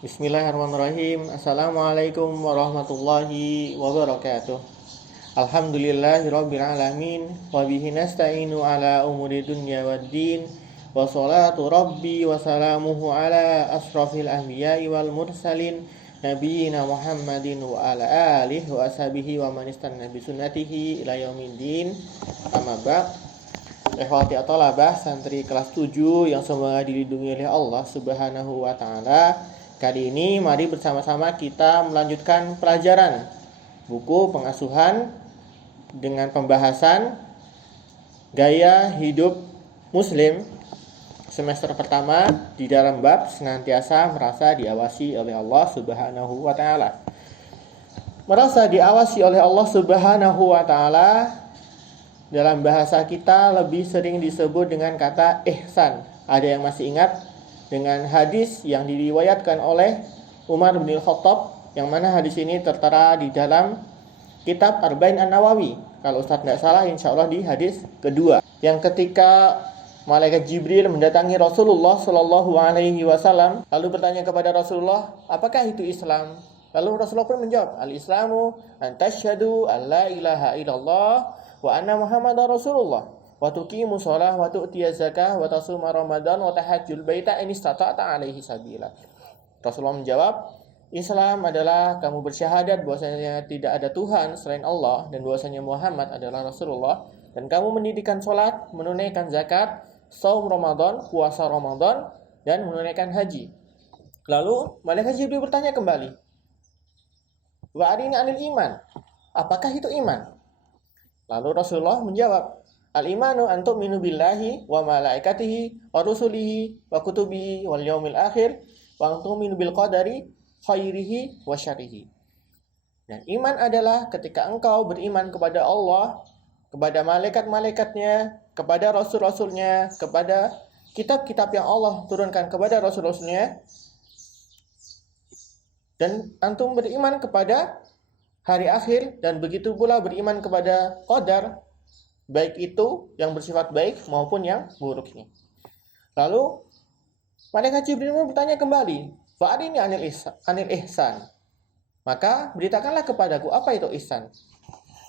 Bismillahirrahmanirrahim. Assalamualaikum warahmatullahi wabarakatuh. Alhamdulillahirabbil alamin wa bihi nasta'inu ala umuri dunya waddin. Wa salatu rabbi wa salamuhu ala asrafil anbiya'i wal mursalin nabiyina Muhammadin wa ala alihi wa ashabihi wa man istanna bi sunnatihi ila yaumiddin. Amma ba'd. Ikhwati at-thalabah santri kelas 7 yang semoga dilindungi oleh Allah Subhanahu wa taala. Kali ini mari bersama-sama kita melanjutkan pelajaran buku pengasuhan dengan pembahasan gaya hidup muslim semester pertama di dalam bab senantiasa merasa diawasi oleh Allah Subhanahu wa taala. Merasa diawasi oleh Allah Subhanahu wa taala dalam bahasa kita lebih sering disebut dengan kata ihsan. Ada yang masih ingat dengan hadis yang diriwayatkan oleh Umar bin Khattab, yang mana hadis ini tertera di dalam kitab Arba'in An-Nawawi. Kalau Ustaz tidak salah, insya Allah di hadis kedua, yang ketika malaikat Jibril mendatangi Rasulullah Shallallahu Alaihi Wasallam lalu bertanya kepada Rasulullah, apakah itu Islam? Lalu Rasulullah pun menjawab, al-Islamu antasyhadu alla ilaha illallah wa anna Muhammadar Rasulullah wa tuqimu shalah wa tu'tiya zakah wa tasuma ramadan wa tahajjul baita in istata'ta alaihi sabila. Rasulullah menjawab, Islam adalah kamu bersyahadat bahwasanya tidak ada Tuhan selain Allah dan bahwasanya Muhammad adalah Rasulullah, dan kamu mendirikan salat, menunaikan zakat, saum Ramadan, puasa Ramadan, dan menunaikan haji. Lalu malaikat Jibril bertanya kembali, wa arini anil iman, apakah itu iman? Lalu Rasulullah menjawab, al-imanu an tu'minu billahi wa malaikatihi wa rusulihi wa kutubihi wal yaumil akhir wa an tu'minu bil qadari khairihi wa syarrihi. Dan iman adalah ketika engkau beriman kepada Allah, kepada malaikat-malaikatnya, kepada rasul-rasulnya, kepada kitab-kitab yang Allah turunkan kepada rasul-rasulnya, dan antum beriman kepada hari akhir, dan begitu pula beriman kepada qadar, baik itu yang bersifat baik maupun yang buruknya. Lalu malaikat Jibril bertanya kembali, fa arini anil ihsan, maka beritakanlah kepadaku apa itu ihsan.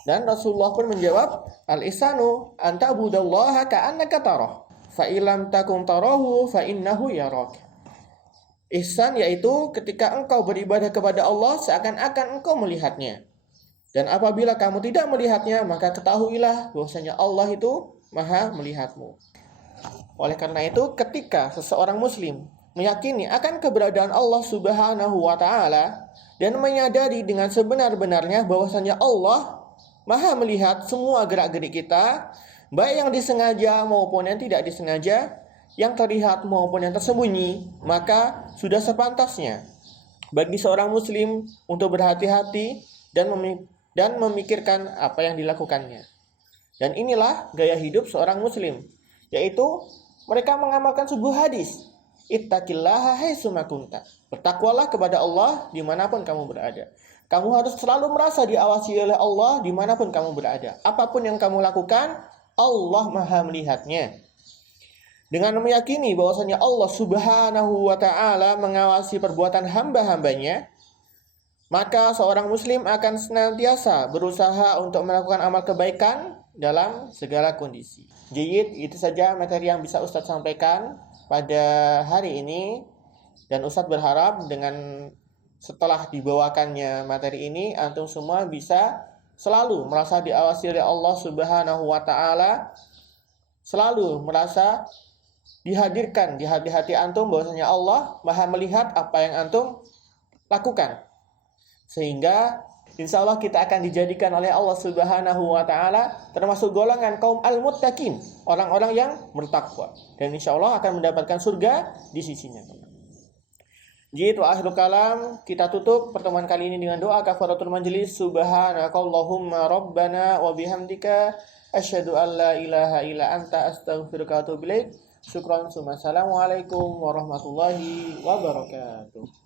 Dan Rasulullah pun menjawab, al-ihsanu an ta'budallaha ka'annaka tarah fa illam takun tarahu fa innahu yarak. Ihsan yaitu ketika engkau beribadah kepada Allah seakan-akan engkau melihatnya. Dan apabila kamu tidak melihatnya, maka ketahuilah bahwasanya Allah itu maha melihatmu. Oleh karena itu, ketika seseorang muslim meyakini akan keberadaan Allah Subhanahu wa taala dan menyadari dengan sebenar-benarnya bahwasanya Allah maha melihat semua gerak-gerik kita, baik yang disengaja maupun yang tidak disengaja, yang terlihat maupun yang tersembunyi, maka sudah sepantasnya bagi seorang muslim untuk berhati-hati dan memikirkan apa yang dilakukannya. Dan inilah gaya hidup seorang muslim, yaitu mereka mengamalkan sebuah hadis, ittaqillaha haitsu ma kunta, bertakwalah kepada Allah dimanapun kamu berada. Kamu harus selalu merasa diawasi oleh Allah dimanapun kamu berada. Apapun yang kamu lakukan, Allah maha melihatnya. Dengan meyakini bahwasanya Allah Subhanahu wa taala mengawasi perbuatan hamba-hambanya, maka seorang muslim akan senantiasa berusaha untuk melakukan amal kebaikan dalam segala kondisi. Jadi itu saja materi yang bisa Ustadz sampaikan pada hari ini, dan Ustadz berharap dengan setelah dibawakannya materi ini, antum semua bisa selalu merasa diawasi oleh Allah Subhanahu wa taala, selalu merasa dihadirkan di hati-hati antum bahwasanya Allah maha melihat apa yang antum lakukan. Sehingga insya Allah kita akan dijadikan oleh Allah Subhanahu wa ta'ala termasuk golongan kaum al-muttaqin, orang-orang yang bertakwa, dan insya Allah akan mendapatkan surga di sisinya. Jadi itu akhirul kalam. Kita tutup pertemuan kali ini dengan doa kafaratul majlis. Subhanakallahumma rabbana wa bihamdika asyhadu an la ilaha illa anta astaghfiruka wa atubu ilaik. Syukran. Assalamualaikum warahmatullahi wabarakatuh.